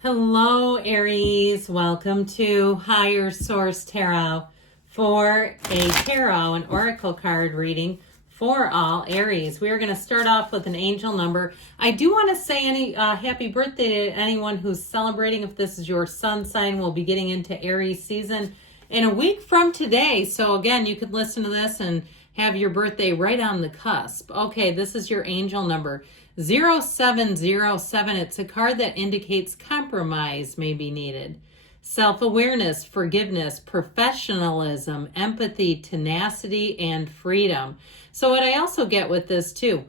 Hello, Aries. Welcome to Higher Source Tarot for a tarot and oracle card reading for all Aries. We are going to start off with an angel number. I do want to say any happy birthday to anyone who's celebrating. If this is your sun sign, we'll be getting into Aries season in a week from today. So again, you could listen to this and have your birthday right on the cusp. Okay, this is your angel number. 0707. It's a card that indicates compromise may be needed. Self-awareness, forgiveness, professionalism, empathy, tenacity, and freedom. So what I also get with this too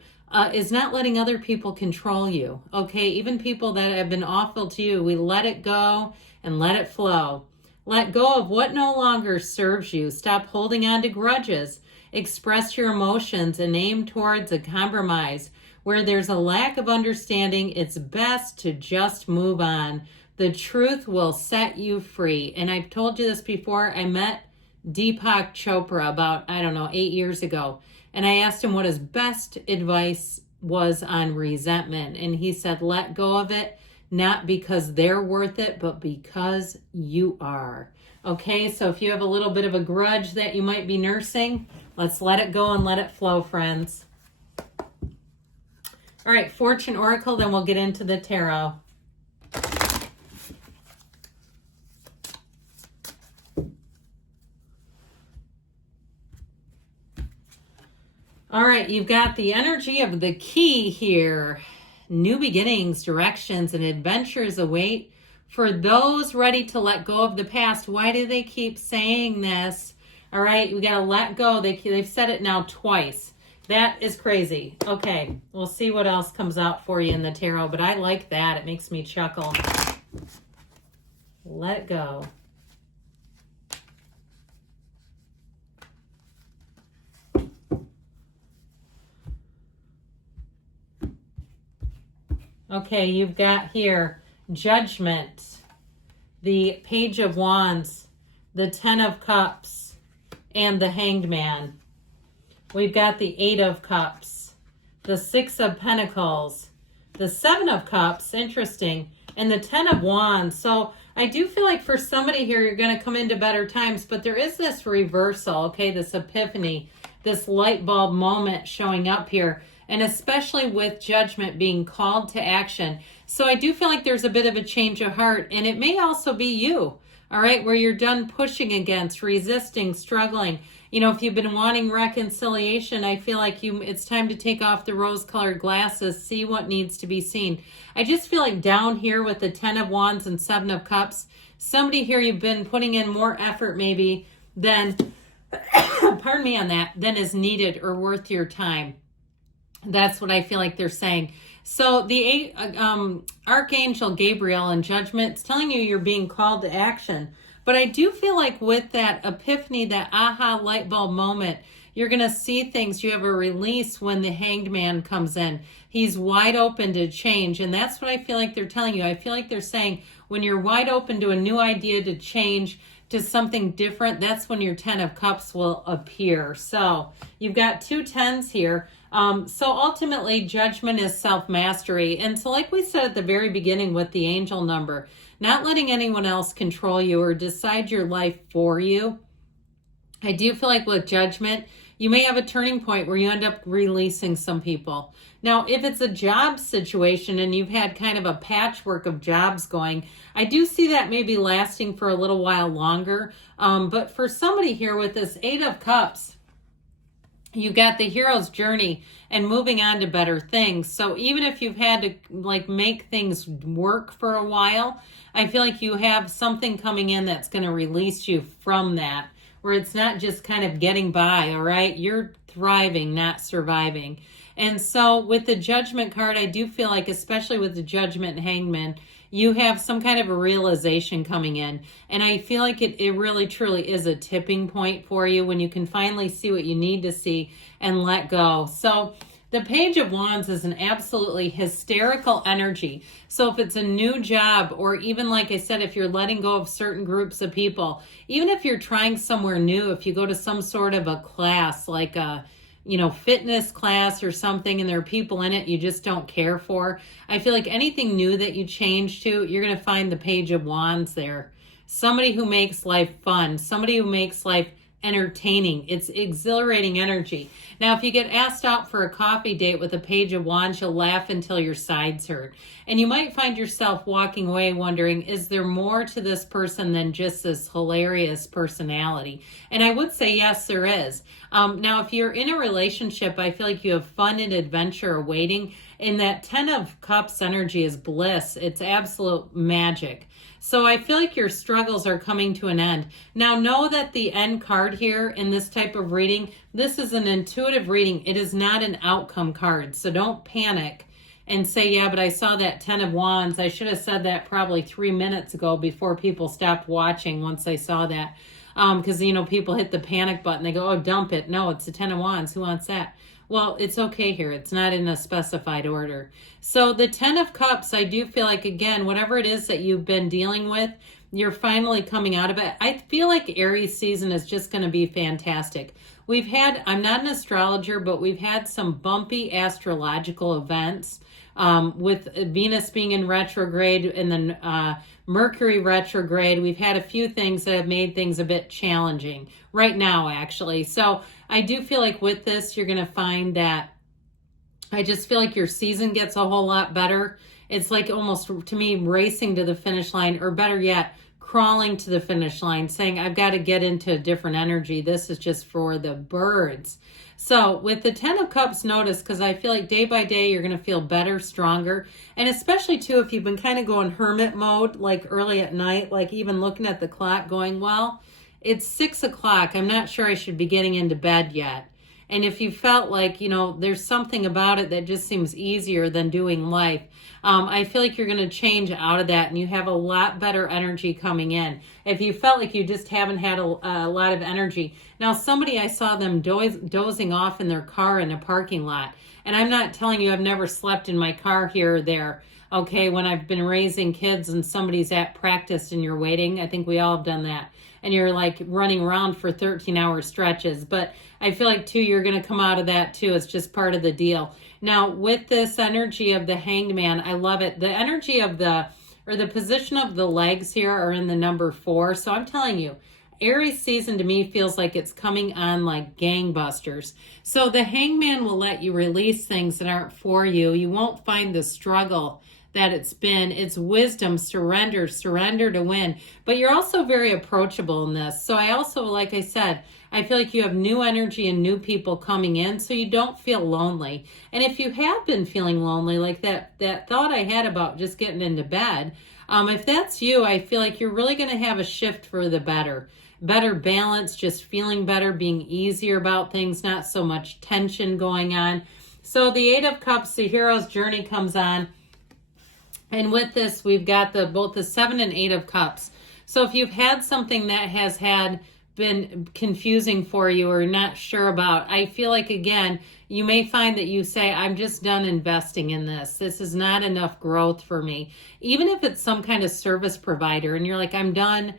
is not letting other people control you. Okay, even people that have been awful to you, we let it go and let it flow. Let go of what no longer serves you. Stop holding on to grudges. Express your emotions and aim towards a compromise. Where there's a lack of understanding, it's best to just move on. The truth will set you free. And I've told you this before. I met Deepak Chopra about, 8 years ago. And I asked him what his best advice was on resentment. And he said, let go of it, not because they're worth it, but because you are. Okay, so if you have a little bit of a grudge that you might be nursing, let's let it go and let it flow, friends. All right, Fortune Oracle, then we'll get into the tarot. All right, you've got the energy of the key here. New beginnings, directions, and adventures await for those ready to let go of the past. Why do they keep saying this? All right, we got to let go. They've said it now twice. That is crazy. Okay, we'll see what else comes out for you in the tarot, but I like that. It makes me chuckle. Let it go. Okay, you've got here Judgment, the Page of Wands, the Ten of Cups, and the Hanged Man. We've got the Eight of Cups, the Six of Pentacles, the Seven of Cups, interesting, and the Ten of Wands. So I do feel like for somebody here, you're going to come into better times, but there is this reversal, okay, this epiphany, this light bulb moment showing up here, and especially with Judgment being called to action. So I do feel like there's a bit of a change of heart, and it may also be you, all right, where you're done pushing against, resisting, struggling. You know, if you've been wanting reconciliation, I feel like it's time to take off the rose-colored glasses, see what needs to be seen. I just feel like down here with the Ten of Wands and Seven of Cups, somebody here, you've been putting in more effort maybe than, pardon me on that, than is needed or worth your time. That's what I feel like they're saying. So the Archangel Gabriel in Judgment, it's telling you you're being called to action. But I do feel like with that epiphany, that aha light bulb moment, you're going to see things. You have a release when the Hanged Man comes in. He's wide open to change. And that's what I feel like they're telling you. I feel like they're saying when you're wide open to a new idea, to change, to something different, that's when your Ten of Cups will appear. So you've got two tens here. So ultimately, Judgment is self-mastery. And so like we said at the very beginning with the angel number, not letting anyone else control you or decide your life for you. I do feel like with Judgment, you may have a turning point where you end up releasing some people. Now, if it's a job situation and you've had kind of a patchwork of jobs going, I do see that maybe lasting for a little while longer. But for somebody here with this Eight of Cups, you got the hero's journey and moving on to better things. So even if you've had to make things work for a while, I feel like you have something coming in that's going to release you from that, where it's not just kind of getting by, all right? You're thriving, not surviving. And so with the Judgment card, I do feel like, especially with the Judgment and Hangman, you have some kind of a realization coming in. And I feel like it really, truly is a tipping point for you when you can finally see what you need to see and let go. So the Page of Wands is an absolutely hysterical energy. So if it's a new job, or even like I said, if you're letting go of certain groups of people, even if you're trying somewhere new, if you go to some sort of a class like a fitness class or something, and there are people in it you just don't care for. I feel like anything new that you change to, you're going to find the Page of Wands there. Somebody who makes life fun, somebody who makes life entertaining. It's exhilarating energy. Now, if you get asked out for a coffee date with a Page of Wands, you'll laugh until your sides hurt. And you might find yourself walking away wondering, is there more to this person than just this hilarious personality? And I would say, yes, there is. Now, if you're in a relationship, I feel like you have fun and adventure awaiting. And that 10 of Cups energy is bliss. It's absolute magic. So I feel like your struggles are coming to an end. Now, know that the end card here in this type of reading, this is an intuitive reading. It is not an outcome card. So don't panic and say, yeah, but I saw that 10 of Wands. I should have said that probably 3 minutes ago before people stopped watching once they saw that. Because, people hit the panic button. They go, oh, dump it. No, it's a 10 of Wands. Who wants that? Well, it's okay here. It's not in a specified order. So the 10 of Cups, I do feel like, again, whatever it is that you've been dealing with, you're finally coming out of it. I feel like Aries season is just going to be fantastic. I'm not an astrologer, but we've had some bumpy astrological events with Venus being in retrograde and then Mercury retrograde. We've had a few things that have made things a bit challenging right now, actually. So I do feel like with this, you're going to find that I just feel like your season gets a whole lot better. It's like almost, to me, racing to the finish line, or better yet, crawling to the finish line, saying, I've got to get into a different energy. This is just for the birds. So with the 10 of Cups, notice, because I feel like day by day, you're going to feel better, stronger. And especially, too, if you've been kind of going hermit mode, like early at night, like even looking at the clock going, well, it's 6 o'clock. I'm not sure I should be getting into bed yet. And if you felt like, there's something about it that just seems easier than doing life, I feel like you're going to change out of that and you have a lot better energy coming in. If you felt like you just haven't had a lot of energy. Now, somebody, I saw them dozing off in their car in a parking lot. And I'm not telling you I've never slept in my car here or there. Okay, when I've been raising kids and somebody's at practice and you're waiting, I think we all have done that. And you're like running around for 13-hour stretches. But I feel like, too, you're going to come out of that, too. It's just part of the deal. Now, with this energy of the Hanged Man, I love it. The energy of the position of the legs here are in the number 4. So I'm telling you, Aries season to me feels like it's coming on like gangbusters. So the Hanged Man will let you release things that aren't for you. You won't find the struggle that it's been. It's wisdom, surrender to win. But you're also very approachable in this. So I also, like I said, I feel like you have new energy and new people coming in, so you don't feel lonely. And if you have been feeling lonely, like that thought I had about just getting into bed, if that's you, I feel like you're really going to have a shift for the better. Better balance, just feeling better, being easier about things, not so much tension going on. So the 8 of Cups, the hero's journey comes on. And with this, we've got both the 7 and 8 of Cups. So if you've had something that has been confusing for you or not sure about, I feel like, again, you may find that you say, I'm just done investing in this. This is not enough growth for me. Even if it's some kind of service provider and you're like, I'm done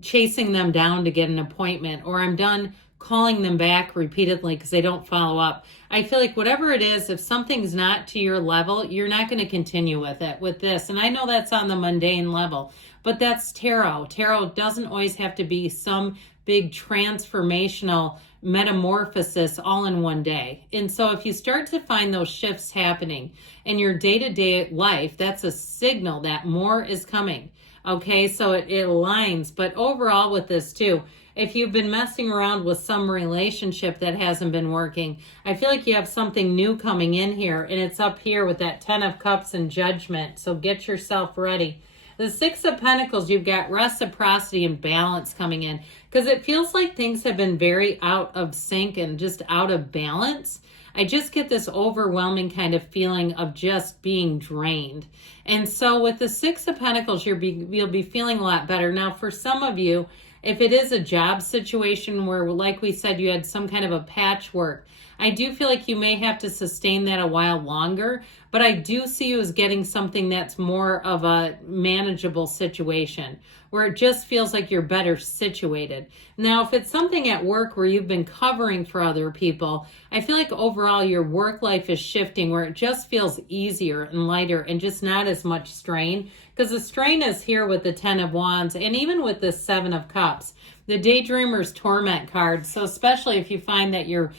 chasing them down to get an appointment, or I'm done calling them back repeatedly because they don't follow up. I feel like whatever it is, if something's not to your level, you're not going to continue with it with this. And I know that's on the mundane level, but that's tarot. Tarot doesn't always have to be some big transformational metamorphosis all in one day. And so if you start to find those shifts happening in your day-to-day life, that's a signal that more is coming. Okay, so it aligns. But overall with this too, if you've been messing around with some relationship that hasn't been working, I feel like you have something new coming in here, and it's up here with that 10 of Cups and Judgment. So get yourself ready. The 6 of Pentacles, you've got reciprocity and balance coming in, because it feels like things have been very out of sync and just out of balance. I just get this overwhelming kind of feeling of just being drained. And so with the 6 of Pentacles, you'll be feeling a lot better. Now, for some of you, if it is a job situation where, like we said, you had some kind of a patchwork, I do feel like you may have to sustain that a while longer, but I do see you as getting something that's more of a manageable situation where it just feels like you're better situated. Now, if it's something at work where you've been covering for other people, I feel like overall your work life is shifting where it just feels easier and lighter and just not as much strain, because the strain is here with the 10 of Wands and even with the 7 of Cups. The Daydreamer's Torment card. So especially if you find that you're,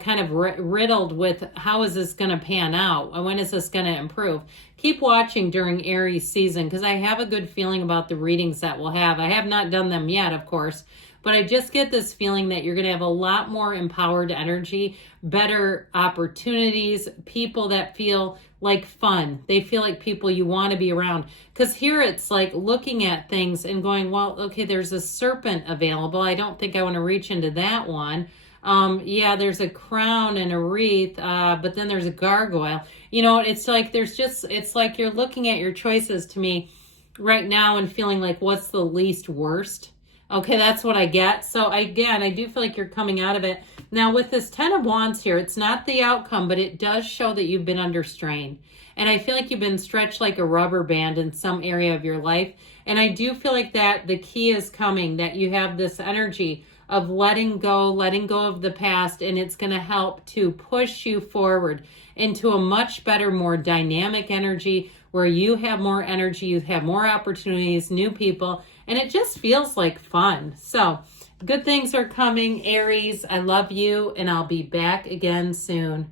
kind of riddled with how is this going to pan out? When is this going to improve? Keep watching during Aries season, because I have a good feeling about the readings that we'll have. I have not done them yet, of course, but I just get this feeling that you're going to have a lot more empowered energy, better opportunities, people that feel like fun. They feel like people you want to be around. Because here it's like looking at things and going, well, okay, there's a serpent available. I don't think I want to reach into that one. Yeah, there's a crown and a wreath, but then there's a gargoyle. It's like it's like you're looking at your choices to me right now and feeling like what's the least worst. Okay, that's what I get. So again, I do feel like you're coming out of it. Now with this 10 of Wands here, it's not the outcome, but it does show that you've been under strain. And I feel like you've been stretched like a rubber band in some area of your life. And I do feel like that the key is coming, that you have this energy of letting go of the past, and it's going to help to push you forward into a much better, more dynamic energy where you have more energy, you have more opportunities, new people, and it just feels like fun. So good things are coming, Aries. I love you, and I'll be back again soon.